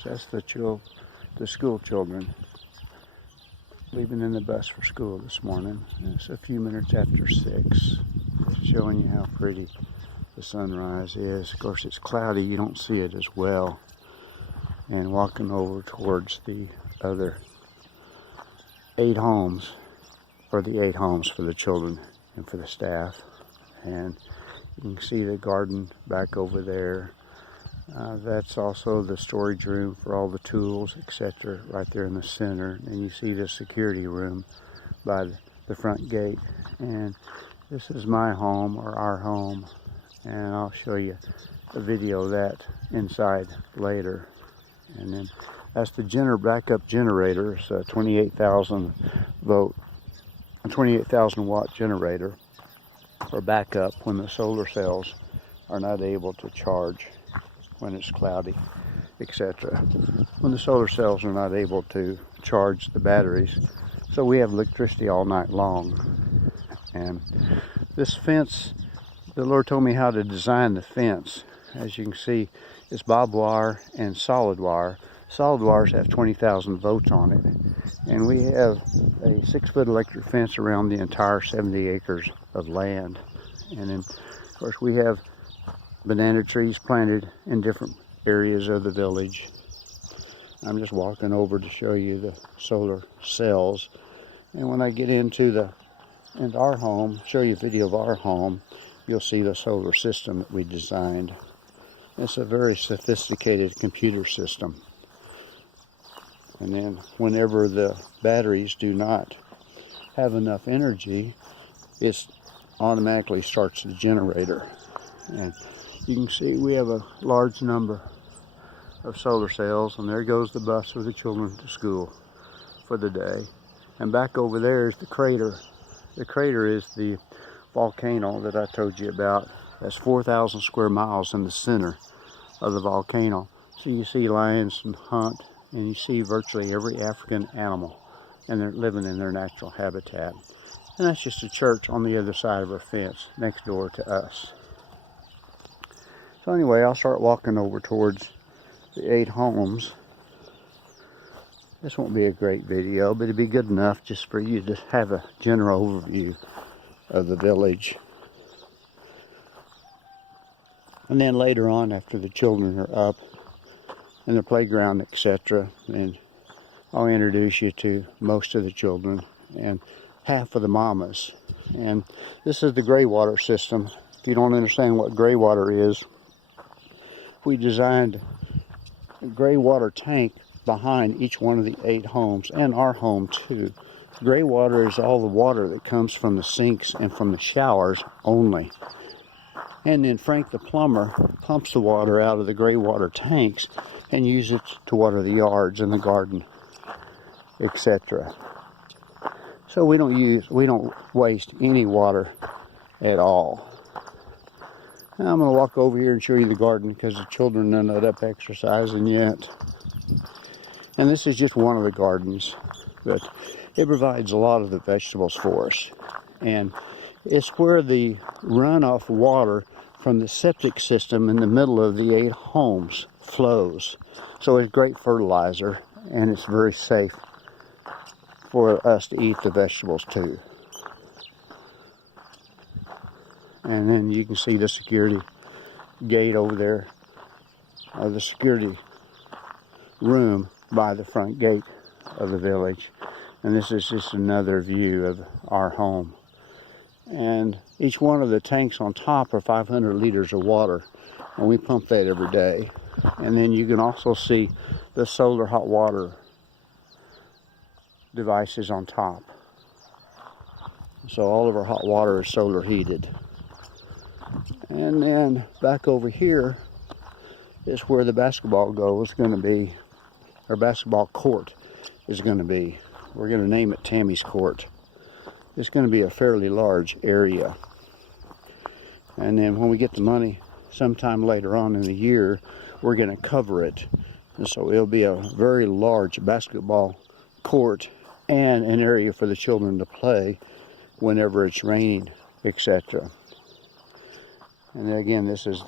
That's the school children leaving in the bus for school this morning. It's a few minutes after 6. Just showing you how pretty the sunrise is. Of course, it's cloudy, you don't see it as well. And walking over towards the other 8 homes, or the 8 homes for the children and for the staff. And you can see the garden back over there. That's also the storage room for all the tools, etc., right there in the center. And you see the security room by the front gate. And this is my home, or our home, and I'll show you a video of that inside later. And then that's the backup generator. It's a 28,000 watt generator for backup when the solar cells are not able to charge when it's cloudy, etc. When the solar cells are not able to charge the batteries, so we have electricity all night long. And this fence, the Lord told me how to design the fence. As you can see, it's barbed wire and solid wire. Solid wires have 20,000 volts on it, and we have a 6-foot electric fence around the entire 70 acres of land. And then, of course, we have banana trees planted in different areas of the village. I'm just walking over to show you the solar cells. And when I get into our home, show you a video of our home, you'll see the solar system that we designed. It's a very sophisticated computer system. And then whenever the batteries do not have enough energy, it automatically starts the generator. And you can see we have a large number of solar cells, and there goes the bus for the children to school for the day. And back over there is the crater. The crater is the volcano that I told you about. That's 4,000 square miles in the center of the volcano. So you see lions and hunt, and you see virtually every African animal, and they're living in their natural habitat. And that's just a church on the other side of our fence next door to us. So anyway, I'll start walking over towards the 8 homes. This won't be a great video, but it'll be good enough just for you to have a general overview of the village. And then later on, after the children are up in the playground, etc., then I'll introduce you to most of the children and half of the mamas. And this is the gray water system. If you don't understand what gray water is, we designed a gray water tank behind each one of the 8 homes, and our home too. Gray water is all the water that comes from the sinks and from the showers only. And then Frank the plumber pumps the water out of the gray water tanks and uses it to water the yards and the garden, etc. So we don't waste any water at all. Now I'm going to walk over here and show you the garden because the children are not up exercising yet. And this is just one of the gardens, but it provides a lot of the vegetables for us. And it's where the runoff water from the septic system in the middle of the 8 homes flows. So it's great fertilizer, and it's very safe for us to eat the vegetables too. And then you can see the security gate over there, or the security room by the front gate of the village. And this is just another view of our home. And each one of the tanks on top are 500 liters of water, and we pump that every day. And then you can also see the solar hot water devices on top. So all of our hot water is solar heated. And then back over here is where the basketball goal is going to be, or basketball court is going to be. We're going to name it Tammy's Court. It's going to be a fairly large area. And then when we get the money sometime later on in the year, we're going to cover it. And so it'll be a very large basketball court and an area for the children to play whenever it's raining, etc. And again, this is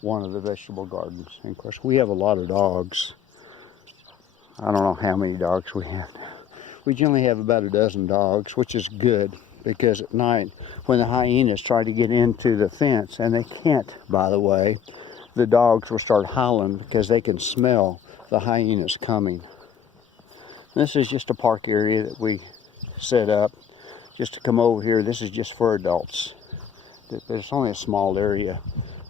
one of the vegetable gardens. And of course, we have a lot of dogs. I don't know how many dogs we have now. We generally have about a dozen dogs, which is good, because at night when the hyenas try to get into the fence, and they can't, by the way, the dogs will start howling because they can smell the hyenas coming. This is just a park area that we set up just to come over here. This is just for adults. There's only a small area.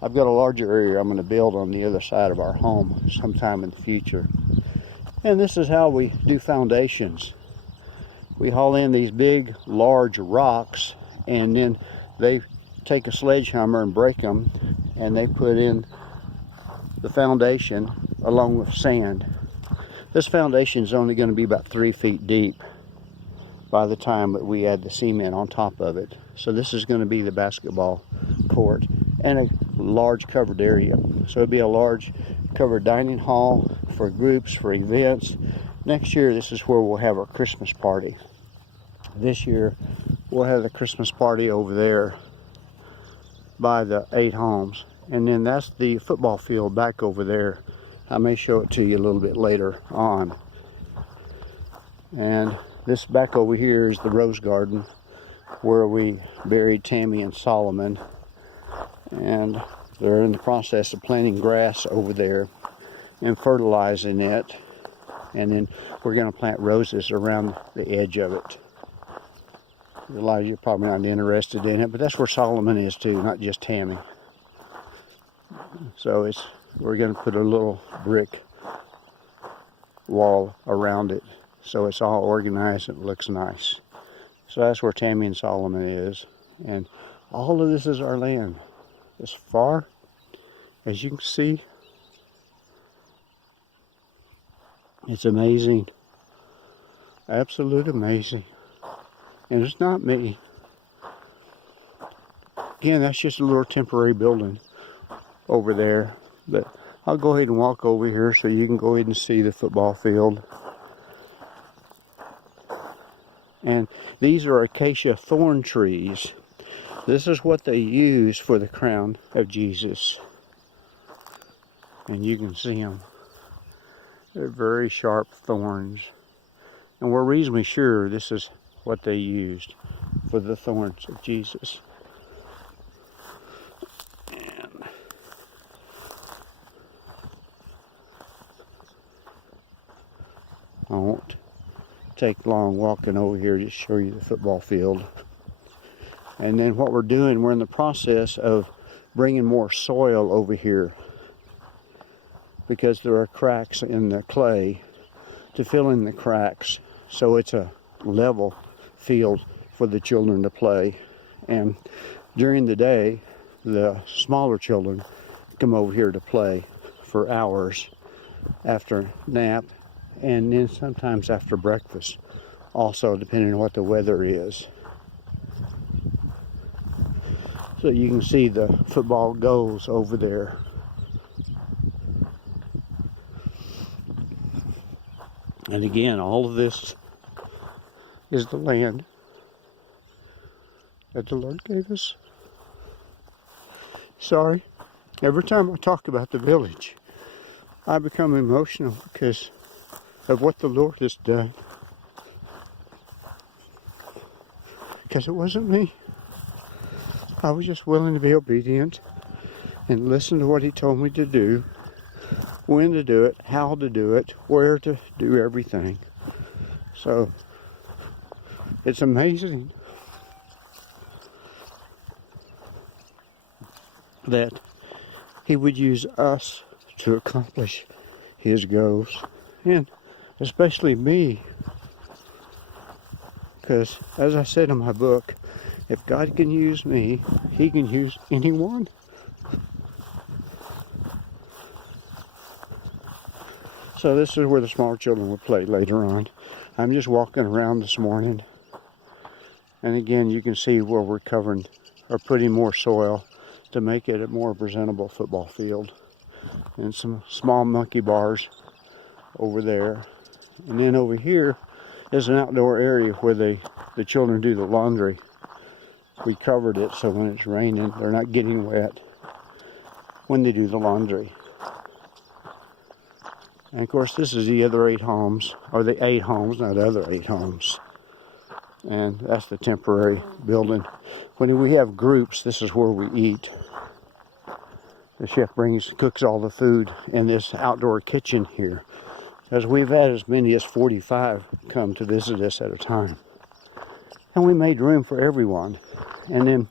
I've got a larger area I'm going to build on the other side of our home sometime in the future. And this is how we do foundations. We haul in these big, large rocks, and then they take a sledgehammer and break them, and they put in the foundation along with sand. This foundation is only going to be about 3 feet deep by the time that we add the cement on top of it. So this is going to be the basketball court and a large covered area. So it'll be a large covered dining hall for groups, for events. Next year, this is where we'll have our Christmas party. This year, we'll have the Christmas party over there by the 8 homes. And then that's the football field back over there. I may show it to you a little bit later on. And this back over here is the rose garden where we buried Tammy and Solomon. And they're in the process of planting grass over there and fertilizing it. And then we're going to plant roses around the edge of it. A lot of you are probably not interested in it, but that's where Solomon is too, not just Tammy. So we're going to put a little brick wall around it so it's all organized and it looks nice. So that's where Tammy and Solomon is. And all of this is our land. As far as you can see, it's amazing. Absolute amazing. And it's not many. Again, that's just a little temporary building over there. But I'll go ahead and walk over here so you can go ahead and see the football field. And these are acacia thorn trees. This is what they use for the crown of Jesus. And you can see them. They're very sharp thorns. And we're reasonably sure this is what they used for the thorns of Jesus. And I won't take long walking over here to show you the football field. And then what we're doing, we're in the process of bringing more soil over here because there are cracks in the clay to fill in the cracks, so it's a level field for the children to play. And during the day, the smaller children come over here to play for hours after nap, and then sometimes after breakfast, also depending on what the weather is. So you can see the football goals over there. And again, all of this is the land that the Lord gave us. Sorry, every time I talk about the village, I become emotional because of what the Lord has done. Because it wasn't me. I was just willing to be obedient and listen to what He told me to do, when to do it, how to do it, where to do everything. So it's amazing that He would use us to accomplish His goals, and especially me, because as I said in my book, if God can use me, He can use anyone. So this is where the small children will play later on. I'm just walking around this morning, and again you can see where we're covering or putting more soil to make it a more presentable football field. And some small monkey bars over there. And then over here is an outdoor area where the children do the laundry. We covered it so when it's raining, they're not getting wet when they do the laundry. And of course, this is the other 8 homes, or the 8 homes, not the other 8 homes. And that's the temporary building. When we have groups, this is where we eat. The chef cooks all the food in this outdoor kitchen here. As we've had as many as 45 come to visit us at a time. And we made room for everyone. And then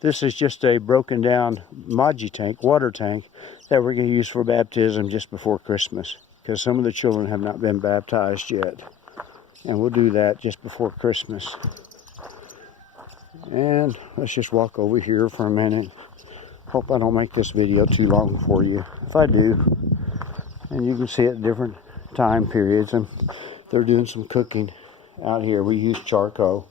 this is just a broken down Maji tank, water tank, that we're going to use for baptism just before Christmas. Because some of the children have not been baptized yet. And we'll do that just before Christmas. And let's just walk over here for a minute. Hope I don't make this video too long for you. If I do, and you can see it different time periods, and they're doing some cooking out here. We use charcoal.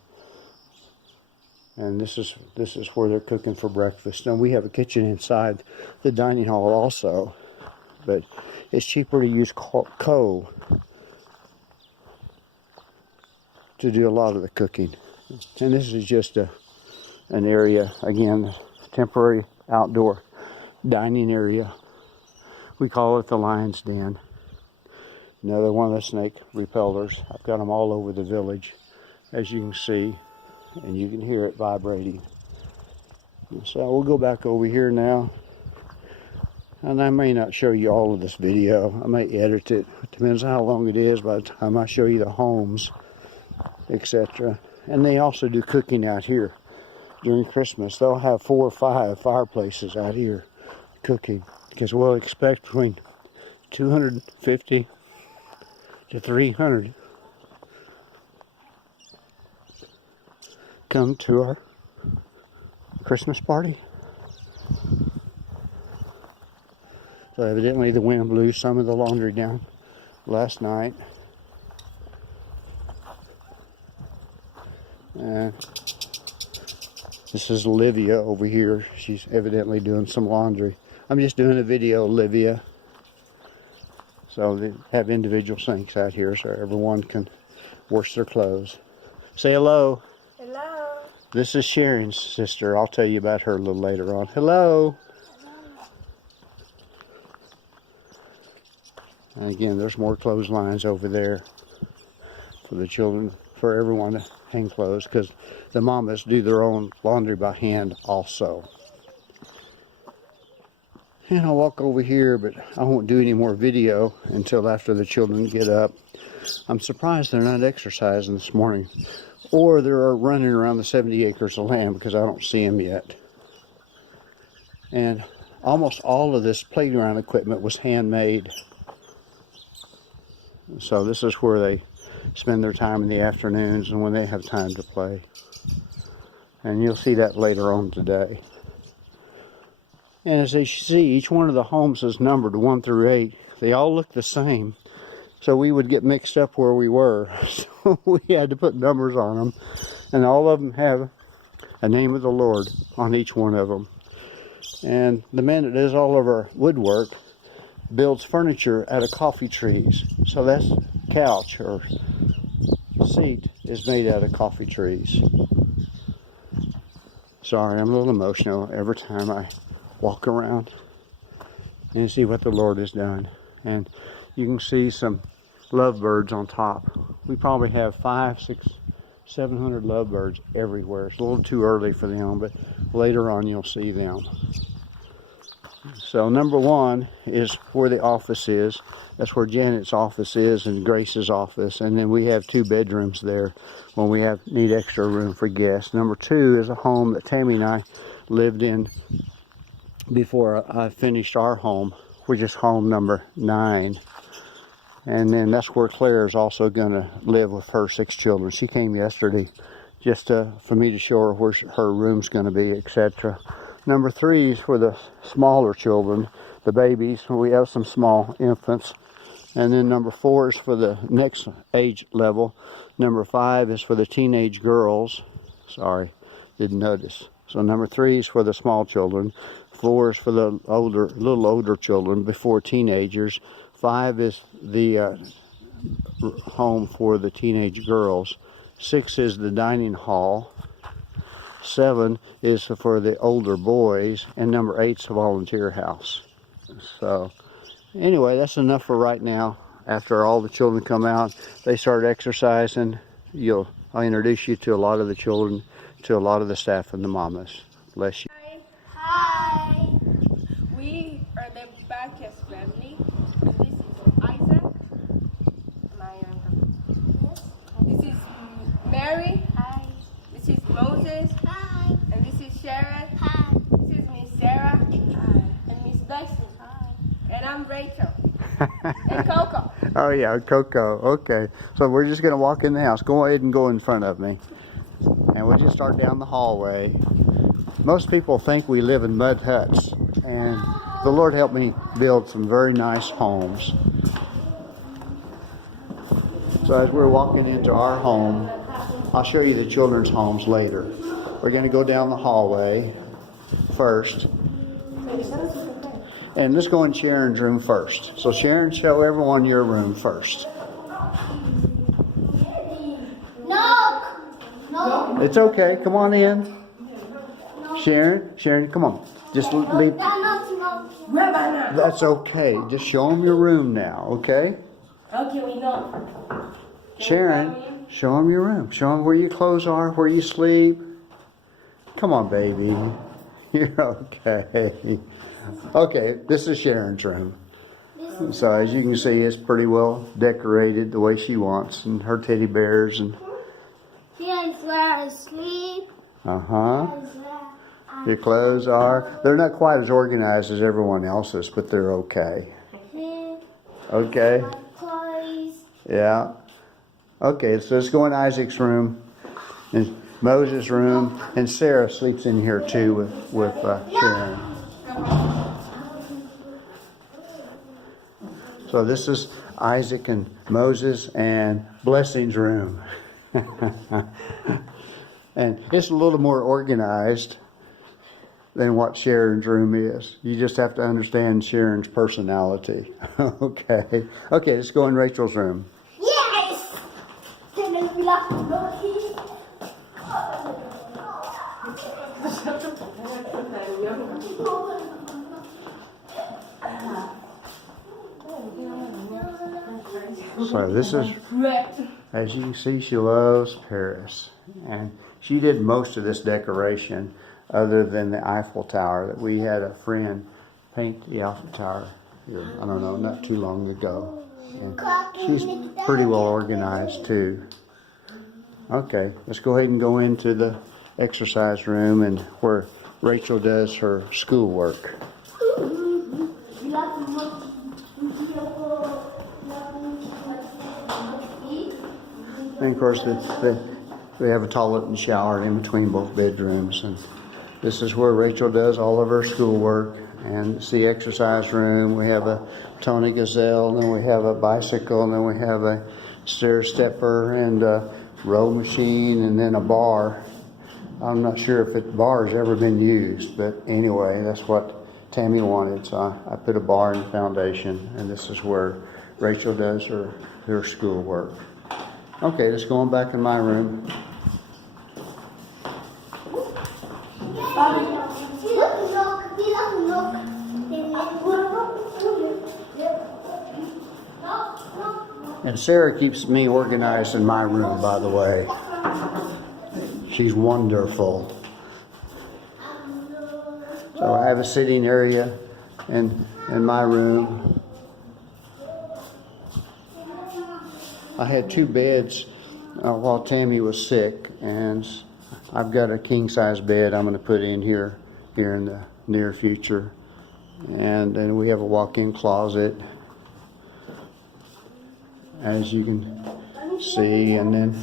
And this is where they're cooking for breakfast. And we have a kitchen inside the dining hall also. But it's cheaper to use coal to do a lot of the cooking. And this is just an area, again, temporary outdoor dining area. We call it the Lion's Den. Another one of the snake repellers. I've got them all over the village, as you can see, and you can hear it vibrating. So we'll go back over here now. And I may not show you all of this video. I may edit it. It depends on how long it is by the time I show you the homes, etc. And they also do cooking out here during Christmas. They'll have 4 or 5 fireplaces out here cooking, because we'll expect between 250 to 300 come to our Christmas party. So evidently the wind blew some of the laundry down last night. And this is Olivia over here. She's evidently doing some laundry. I'm just doing a video, Olivia. So they have individual sinks out here so everyone can wash their clothes. Say hello. Hello. This is Sharon's sister. I'll tell you about her a little later on. Hello. And again, there's more clotheslines over there for the children, for everyone to hang clothes, because the mamas do their own laundry by hand also. And I'll walk over here, but I won't do any more video until after the children get up. I'm surprised they're not exercising this morning, or they're running around the 70 acres of land, because I don't see them yet. And almost all of this playground equipment was handmade. So this is where they spend their time in the afternoons and when they have time to play. And you'll see that later on today. And as you see, each one of the homes is numbered 1 through 8. They all look the same. So we would get mixed up where we were. So we had to put numbers on them. And all of them have a name of the Lord on each one of them. And the man that does all of our woodwork builds furniture out of coffee trees. So that's couch or seat is made out of coffee trees. Sorry, I'm a little emotional every time I walk around and see what the Lord has done. And you can see some lovebirds on top. We probably have 500, 600, 700 lovebirds everywhere. It's a little too early for them, but later on you'll see them. So number 1 is where the office is. That's where Janet's office is and Grace's office. And then we have 2 bedrooms there when we need extra room for guests. Number 2 is a home that Tammy and I lived in before I finished our home, which is home number 9. And then that's where Claire is also going to live with her 6 children. She came yesterday just for me to show her where her room's going to be, etc. Number 3 is for the smaller children, the babies. We have some small infants. And then number 4 is for the next age level. Number 5 is for the teenage girls. Sorry, didn't notice. So number 3 is for the small children. 4 is for the little older children before teenagers. 5 is the home for the teenage girls. 6 is the dining hall. 7 is for the older boys, and number 8 is a volunteer house. So anyway, that's enough for right now. after all the children come out, they start exercising. I'll introduce you to a lot of the children, to a lot of the staff and the mamas. Bless you. Hi. We are the Bacchus family. And this is Isaac. Yes. This is Mary. Hi. This is Moses. Hi. And this is Sharon. Hi. This is Miss Sarah. Hi. And Miss Blessing. Hi. And I'm Rachel. And Coco. Oh yeah, Coco. Okay. So we're just gonna walk in the house. Go ahead and go in front of me. And we'll just start down the hallway. Most people think we live in mud huts, and the Lord helped me build some very nice homes. So as we're walking into our home, I'll show you the children's homes later. We're going to go down the hallway first. And let's go in Sharon's room first. So Sharon, show everyone your room first. No. It's okay. Come on in. Sharon, come on. Just leave. That's okay. Just show them your room now, okay? Okay, we know. Sharon, show them your room. Show them where your clothes are, where you sleep. Come on, baby. You're okay. Okay, this is Sharon's room. So as you can see, it's pretty well decorated the way she wants, and her teddy bears and. Here's where I sleep. Your clothes are. They're not quite as organized as everyone else's, but they're okay. Okay. Yeah. Okay, so let's go in Isaac's room, and Moses' room, and Sarah sleeps in here too with Sharon. So this is Isaac and Moses and Blessing's room. And it's a little more organized than what Sharon's room is. You just have to understand Sharon's personality. Okay. Okay, let's go in Rachel's room. Yes! So this is, as you can see, she loves Paris. And she did most of this decoration other than the Eiffel Tower that we had a friend paint the Eiffel Tower here, I don't know, not too long ago. And she's pretty well organized too. Okay, let's go ahead and go into the exercise room and where Rachel does her schoolwork. And of course, they have a toilet and shower in between both bedrooms. And this is where Rachel does all of her schoolwork. And it's the exercise room. We have a Tony Gazelle, and then we have a bicycle, and then we have a stair stepper and a row machine, and then a bar. I'm not sure if the bar has ever been used, but anyway, that's what Tammy wanted. So I put a bar in the foundation, and this is where Rachel does her schoolwork. Okay, let's go on back in my room. And Sarah keeps me organized in my room, by the way. She's wonderful. So I have a sitting area in my room. I had 2 beds while Tammy was sick, and I've got a king-size bed I'm going to put in here in the near future. And then we have a walk-in closet, as you can see. And then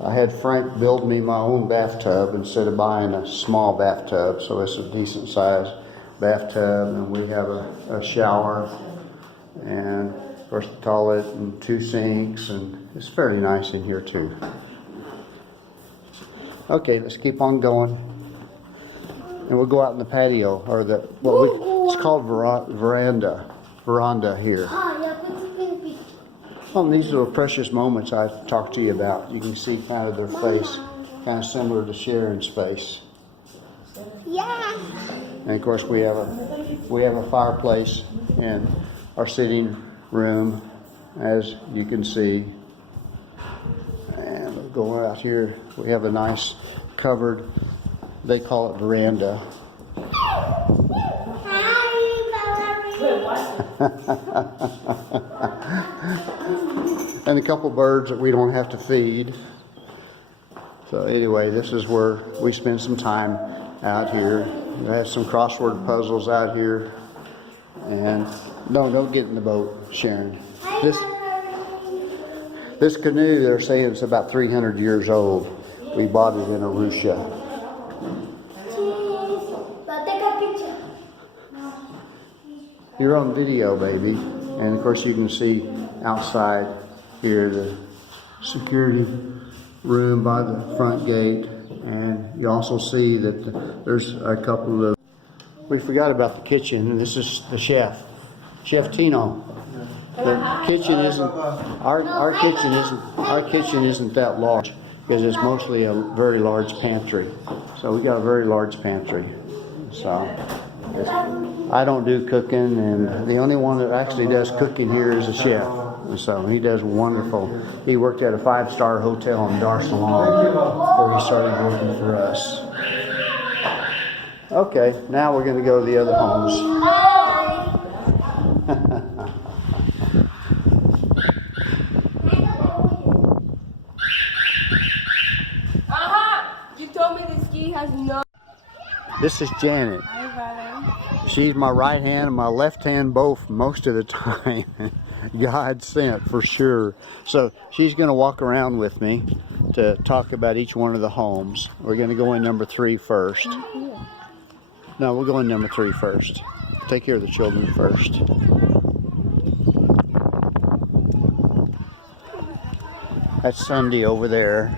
I had Frank build me my own bathtub instead of buying a small bathtub, so it's a decent-sized bathtub. And we have a shower, and of course the toilet, and 2 sinks, and it's fairly nice in here too. Okay, let's keep on going, and we'll go out in the patio, or it's called veranda here. Well, these are the precious moments I've talked to you about. You can see kind of their face, kind of similar to Sharon's face. Yeah. And of course we have a fireplace in our sitting room, as you can see. And we'll go out here. We have a nice covered, they call it veranda. And a couple birds that we don't have to feed. So anyway, this is where we spend some time out here. We have some crossword puzzles out here. And no, don't get in the boat, Sharon. This canoe, they're saying it's about 300 years old. We bought it in Arusha. You're on video, baby. And of course you can see outside here the security room by the front gate. And you also see that there's a couple of... We forgot about the kitchen, and this is the chef. Chef Tino. The kitchen isn't... Our kitchen isn't that large because it's mostly a very large pantry. So we got a very large pantry. So I don't do cooking, and the only one that actually does cooking here is a chef. So he does wonderful. He worked at a 5-star hotel in Dar es Salaam before he started working for us. Okay, now we're going to go to the other homes. You told me the ski has no... This is Janet. Hi, Valerie. She's my right hand and my left hand both most of the time. God sent for sure. So she's going to walk around with me to talk about each one of the homes. We're going to go in number 3 first. No, we'll go in number 3 first. Take care of the children first. That's Sunday over there.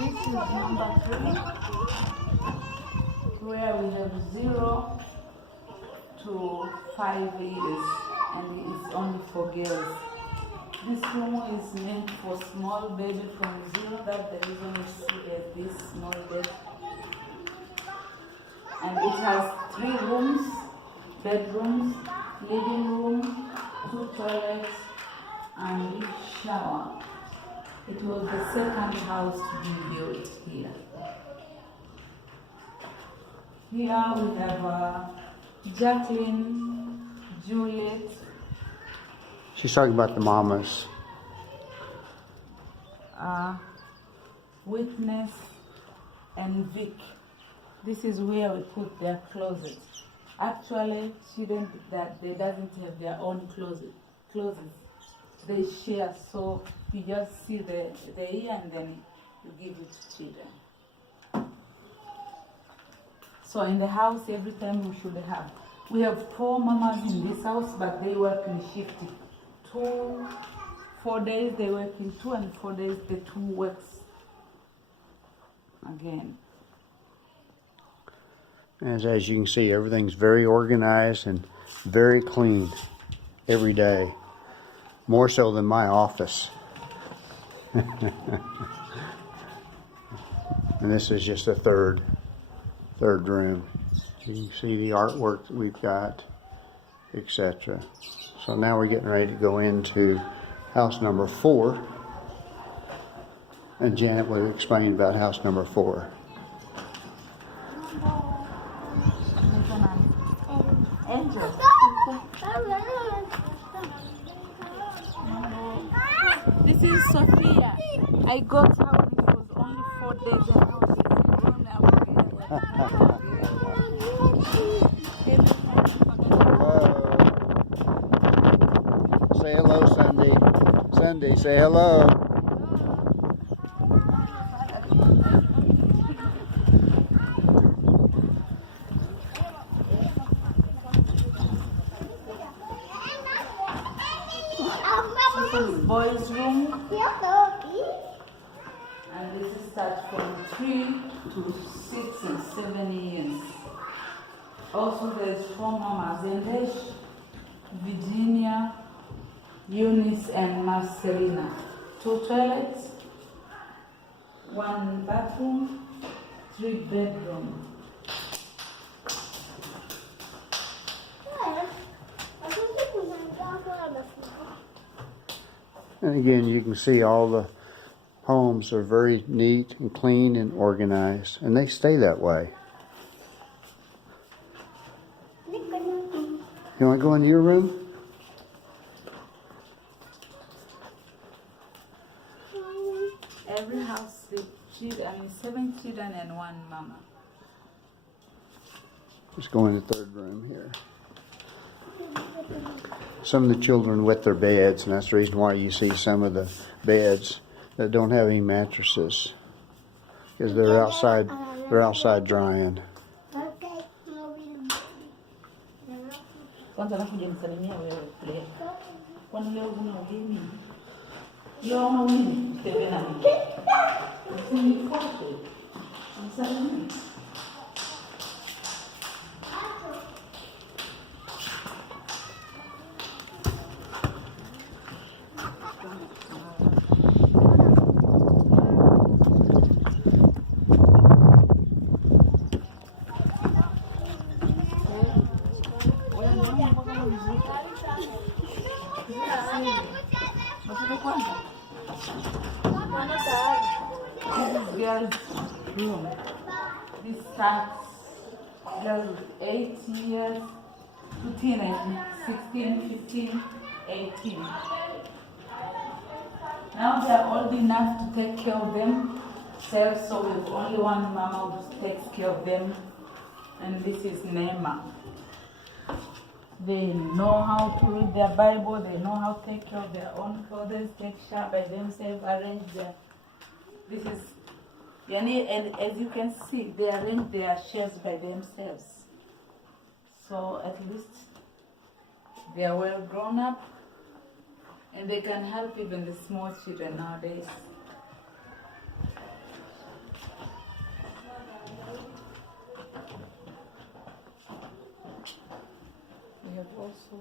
This is number 3, where we have 0 to 5 years, and it's only for girls. This room is meant for small baby from 0, that's the reason you see this small bed. And it has 3 rooms, bedrooms, living room, 2 toilets, and shower. It was the second house to be built here. Here we have Jacqueline, Juliet, She's talking about the mamas. Witness, and Vic. This is where we put their closet. Actually, children they doesn't have their own closets. They share, so you just see the ear and then you give it to children. So in the house, every time we have 4 mamas in this house, but they work in shift. 4 days they work in 2, and 4 days the 2 works again. As you can see, everything's very organized and very clean every day. More so than my office. And this is just a third room. You can see the artwork that we've got, etc. So now we're getting ready to go into house number 4. And Janet will explain about house number 4. Angel. This is Sophia. I got her when it was only 4 days and now she's grown up. Hello. Say hello, Sunday. Sunday, say hello. This is boys' room, and this is start from 3 to 6 and 7 years. Also, there's 4 mamas: Zendesh, Virginia, Eunice, and Marcelina. 2 toilets, 1 bathroom, 3 bedrooms. And again, you can see all the homes are very neat and clean and organized, and they stay that way. You want to go into your room? Every house, seven children and one mama. Let's go in the third room here. Some of the children wet their beds, and that's the reason why you see some of the beds that don't have any mattresses, because they're outside drying. Okay. Kwanza nakuja msalimia wewe kule. Kwani leo una ugeni? Yo una ugeni? Tembea na mimi. Usinifuate. Msalimia. Girls' room. This starts girls 8 years to teenage, 16, 15, 18. Now they are old enough to take care of themselves, so with only one mama who takes care of them, and this is Neema. They know how to read their Bible, they know how to take care of their own clothes, take shower by themselves, arrange their. This is, and as you can see, they arrange their shelves by themselves. So at least they are well grown up, and they can help even the small children nowadays. We have also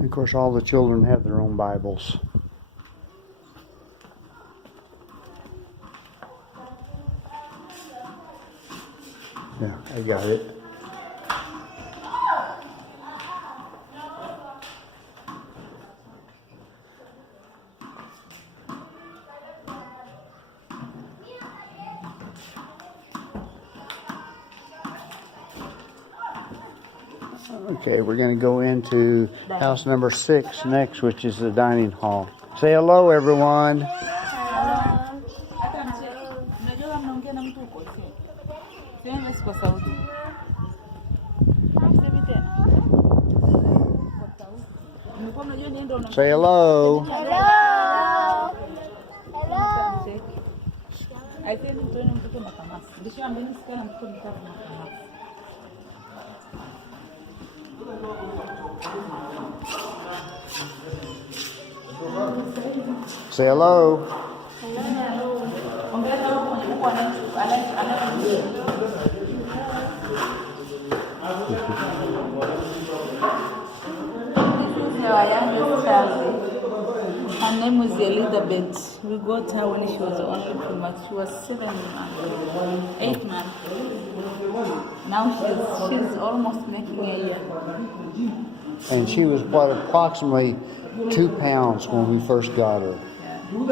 And of course, all the children have their own Bibles. Yeah, I got it. Okay, we're going to go into house number 6 next, which is the dining hall. Say hello, everyone. Say hello. Hello. Say hello. Our youngest child, her name was Elizabeth. We got her when she was only premature. She was 7 months, 8 months. Now she's almost making a year. And she was, what, approximately 2 pounds when we first got her.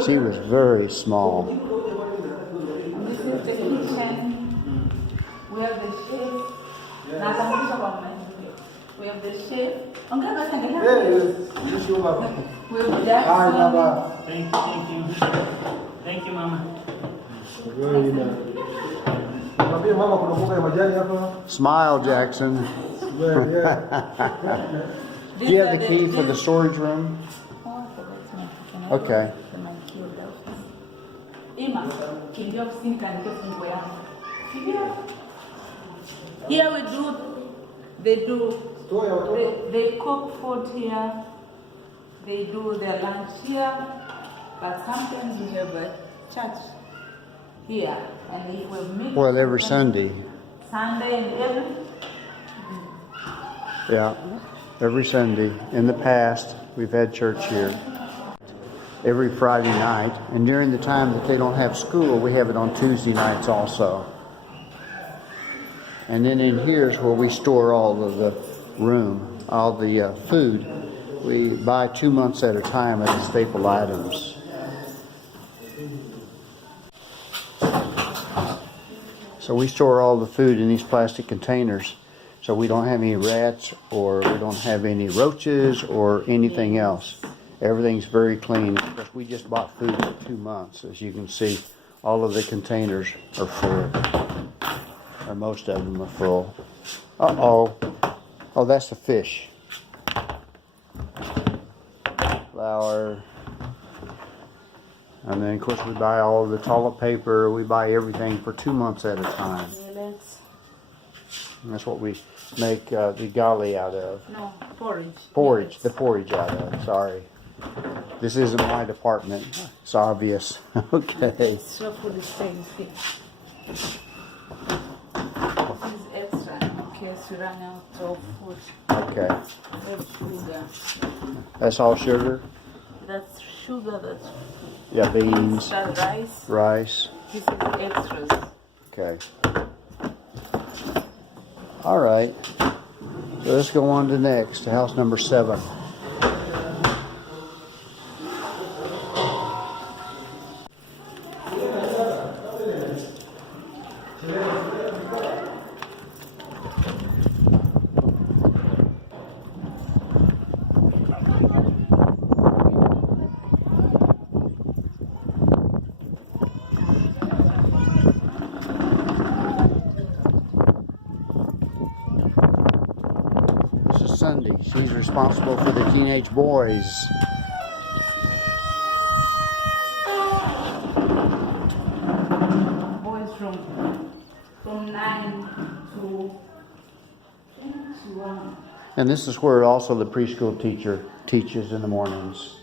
She was very small. And this is the kitchen. We have the chef. We have the chef. We have Jackson. Thank you. Thank you, Mama. Smile, Jackson. Do you have the key for the storage room? Okay. Here they cook food here, they do their lunch here, but sometimes we have a church here, and if we meet. Well, every Sunday. Sunday and every. Yeah, every Sunday. In the past, we've had church here. every Friday night. And during the time that they don't have school, we have it on Tuesday nights also. And then in here is where we store all of the room, all the food. We buy 2 months at a time of the staple items. So we store all the food in these plastic containers so we don't have any rats or we don't have any roaches or anything else. Everything's very clean. Because we just bought food for 2 months. As you can see, all of the containers are full. Or most of them are full. Uh-oh. Oh, that's the fish. Flour. And then, of course, we buy all of the toilet paper. We buy everything for 2 months at a time. And that's what we make the gali out of. No, porridge. Porridge. The porridge out of. Sorry. This isn't my department. It's obvious. Okay. Your food is staying here. This is extra in case you run out of food. Okay. That's sugar. That's all sugar? That's sugar. That's Yeah, beans, extra rice. rice. This is extras. Okay. All right. So let's go on to next, to house number 7. This is Sunday. She's responsible for the teenage boys. Boys from 9 to 21. And this is where also the preschool teacher teaches in the mornings.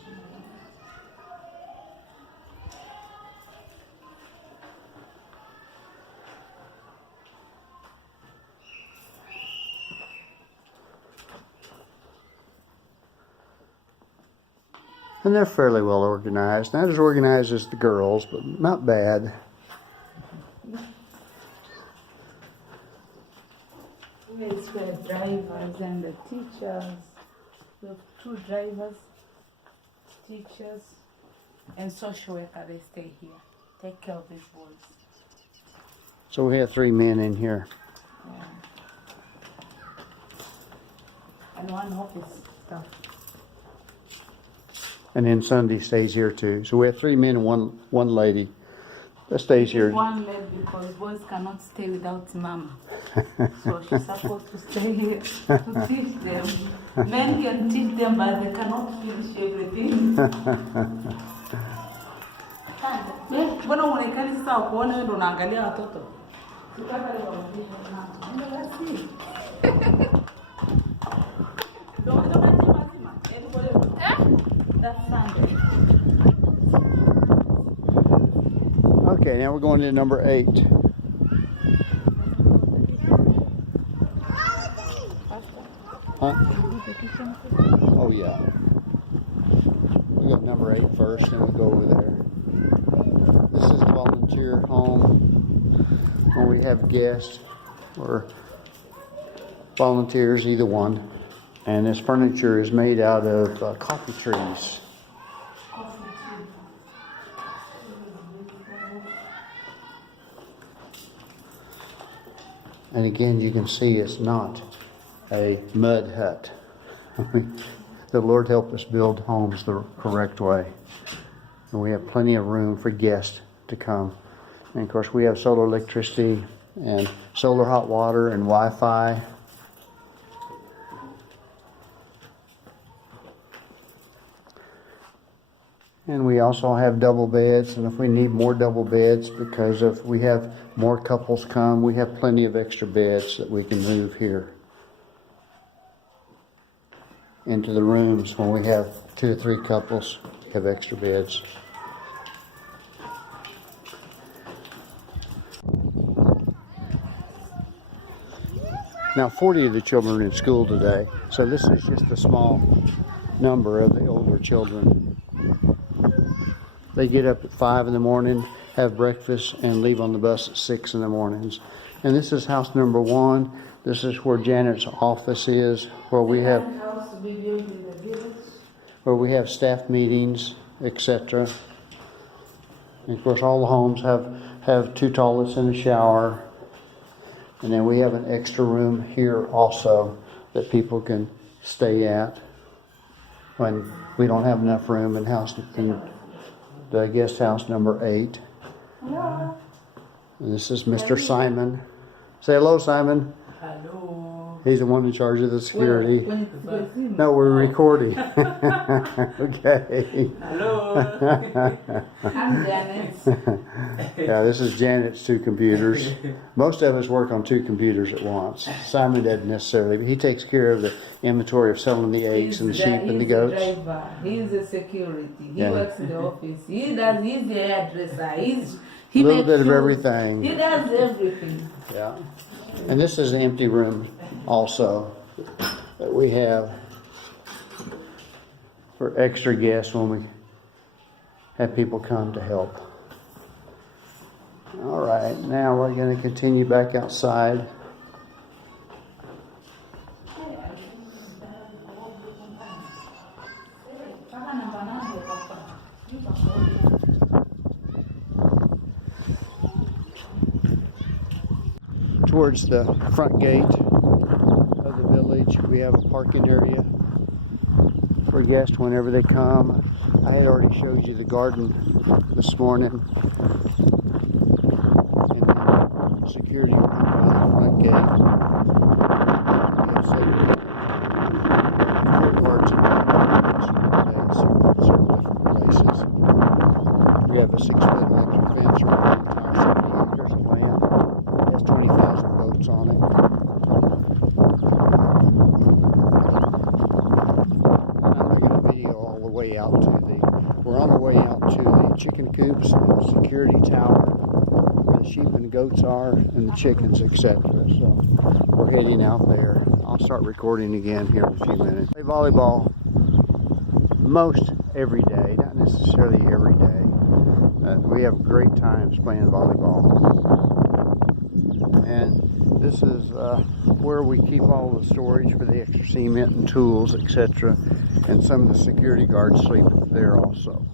And they're fairly well organized. Not as organized as the girls, but not bad. It's where drivers and the teachers. We have 2 drivers, teachers, and social worker. They stay here, take care of these boys. So we have 3 men in here. Yeah. And 1 office staff. And then Sunday stays here too. So we have 3 men and one lady that stays here. 1 lady because boys cannot stay without mama. So she's supposed to stay here to teach them. Men can teach them, but they cannot finish everything. Mbona unaonekana sasa kuona wewe ndo unaangalia watoto? Sitaka leo wafundishe mama. Ndio basi. Ndio ndio mazima. That's Sunday. Okay, now we're going to number 8. Huh? Oh yeah. We got number 8 first, and we'll go over there. This is a volunteer home when we have guests or volunteers, either one. And this furniture is made out of coffee trees. And again, you can see it's not a mud hut. The Lord help us build homes the correct way. And we have plenty of room for guests to come. And of course, we have solar electricity and solar hot water and Wi-Fi. And we also have double beds, and if we need more double beds, because if we have more couples come, we have plenty of extra beds that we can move here into the rooms. When we have 2 or 3 couples, we have extra beds. Now 40 of the children are in school today, so this is just a small number of the older children. They get up at 5 in the morning, have breakfast, and leave on the bus at 6 in the mornings. And this is house number 1. This is where Janet's office is, where we have House to be built in the village. where we have staff meetings, etc. And of course, all the homes have 2 toilets and a shower. And then we have an extra room here also that people can stay at when we don't have enough room in the guest house number 8. Hello. And this is Mr. Simon. Say hello, Simon. Hello. He's the one in charge of the security. When you can see me. No, we're recording. Okay. Hello. I'm Janet. Yeah, this is Janet's 2 computers. Most of us work on 2 computers at once. Simon doesn't necessarily, but he takes care of the inventory of selling the eggs and the sheep and the goats. He's the driver. He's the security. He Yeah. works in the office. He's the hairdresser. A little bit of everything. He does everything. Yeah. And this is an empty room also that we have for extra guests when we have people come to help. All right, now we're going to continue back outside. Towards the front gate of the village, we have a parking area for guests whenever they come. I had already showed you the garden this morning. And then security by the front gate. We have several courtyards and several different places. We have a 6-foot electric fence around the entire 70 acres of land. It has 20,000 boats on it. I'm making a video all the way out to we're on the way out to the chicken coops and the security tower where the sheep and goats are and the chickens, etc. So we're heading out there. I'll start recording again here in a few minutes. Play volleyball most every day, not necessarily every day. We have great times playing volleyball. And this is where we keep all the storage for the extra cement and tools, etc. And some of the security guards sleep there also.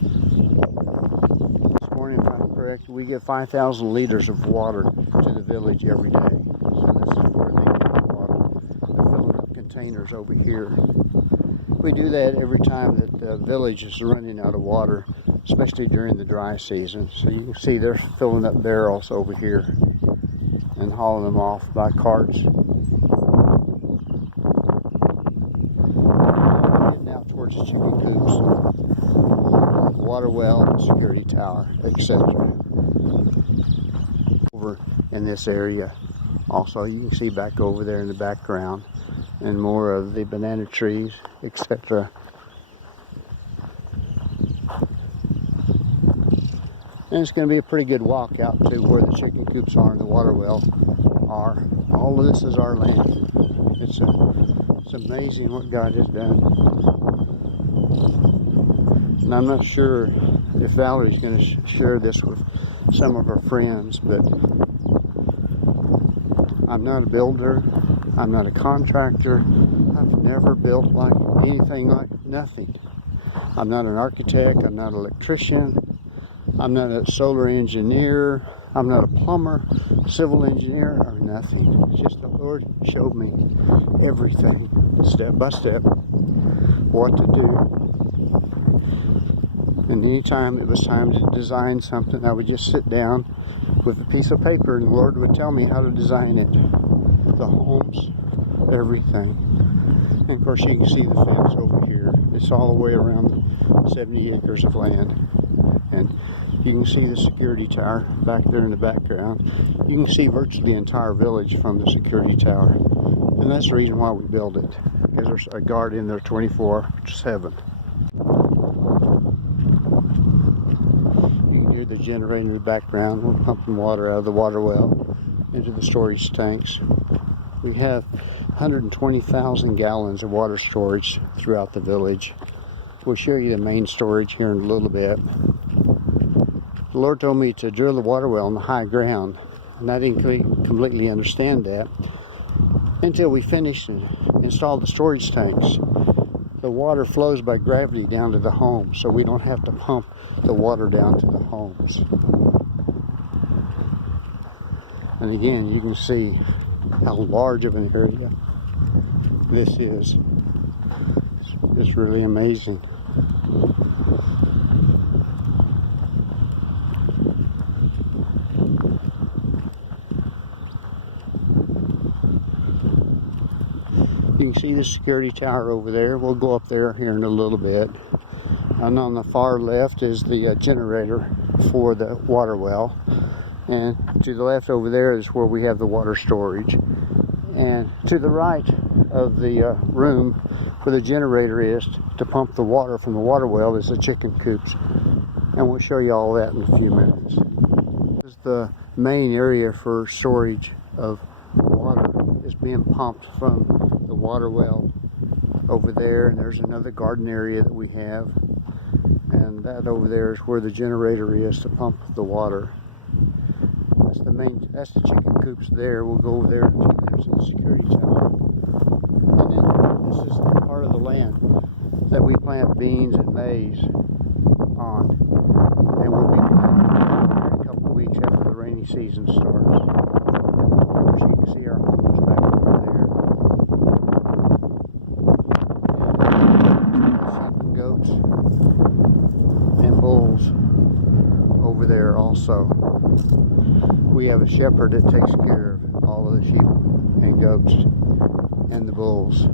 This morning, if I'm correct, we get 5,000 liters of water to the village every day. So this is where they get the water. They're filling up containers over here. We do that every time that the village is running out of water, especially during the dry season. So you can see they're filling up barrels over here and hauling them off by carts. Getting out towards the chicken coops, water well, and security tower, etc. Over in this area. Also, you can see back over there in the background and more of the banana trees, etc. And it's going to be a pretty good walk out to where the chicken coops are and the water well are. All of this is our land. It's amazing what God has done. And I'm not sure if Valerie's going to share this with some of her friends, but I'm not a builder. I'm not a contractor. I've never built like anything like nothing. I'm not an architect. I'm not an electrician. I'm not a solar engineer. I'm not a plumber, civil engineer, or nothing. It's just the Lord showed me everything, step by step, what to do. And anytime it was time to design something, I would just sit down with a piece of paper and the Lord would tell me how to design it. The homes, everything. And of course you can see the fence over here. It's all the way around 70 acres of land. And you can see the security tower back there in the background. You can see virtually the entire village from the security tower. And that's the reason why we built it. Because there's a guard in there 24/7. You can hear the generator in the background. We're pumping water out of the water well into the storage tanks. We have 120,000 gallons of water storage throughout the village. We'll show you the main storage here in a little bit. The Lord told me to drill the water well on the high ground, and I didn't completely understand that until we finished and installed the storage tanks. The water flows by gravity down to the home, so we don't have to pump the water down to the homes. And again, you can see how large of an area this is. It's really amazing. You can see the security tower over there. We'll go up there here in a little bit. And on the far left is the generator for the water well. And to the left over there is where we have the water storage. And to the right of the room where the generator is to pump the water from the water well is the chicken coops. And we'll show you all that in a few minutes. This is the main area for storage of water. It's being pumped from the water well over there, and there's another garden area that we have, and that over there is where the generator is to pump the water. That's the chicken coops there. We'll go over there and see the security tower. And then this is the part of the land that we plant beans and maize on, and we'll be planting in a couple of weeks after the rainy season starts. Of course, you can see our homes back over there. Sheep and goats and bulls over there also. We have a shepherd that takes care of all of the sheep and goats and the bulls.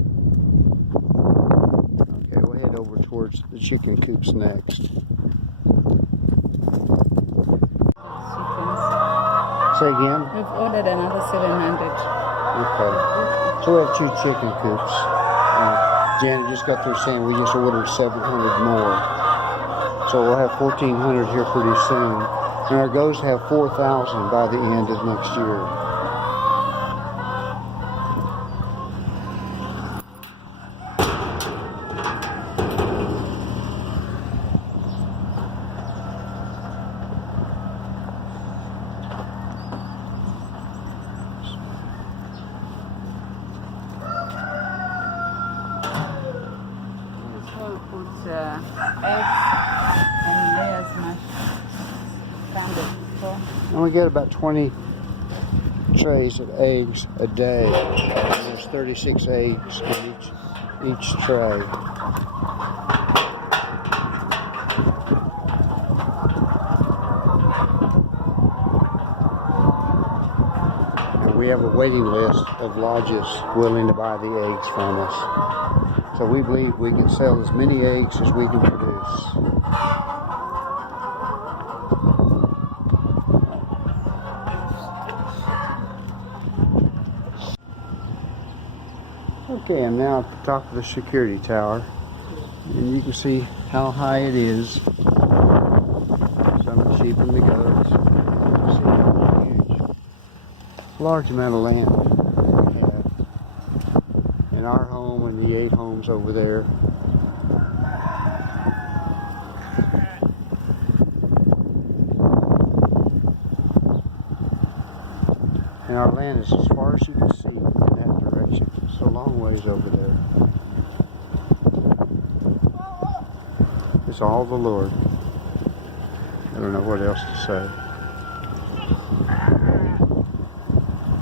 Okay, we'll head over towards the chicken coops next. Say again? We've ordered another 700. Okay. So we have 2 chicken coops. Janet just got through saying we just ordered 700 more. So we'll have 1,400 here pretty soon. And our goal is to have 4,000 by the end of next year. This one puts eggs and layers mashed. And we get about 20 trays of eggs a day. And there's 36 eggs in each tray. And we have a waiting list of lodges willing to buy the eggs from us. So we believe we can sell as many eggs as we can produce. Okay, I'm now at the top of the security tower, and you can see how high it is. Some of the sheep and the goats. You can see how huge, large amount of land we have. And our home and the 8 homes over there. And our land is as far as you can see in that direction. It's a long ways over there. It's all the Lord. I don't know what else to say.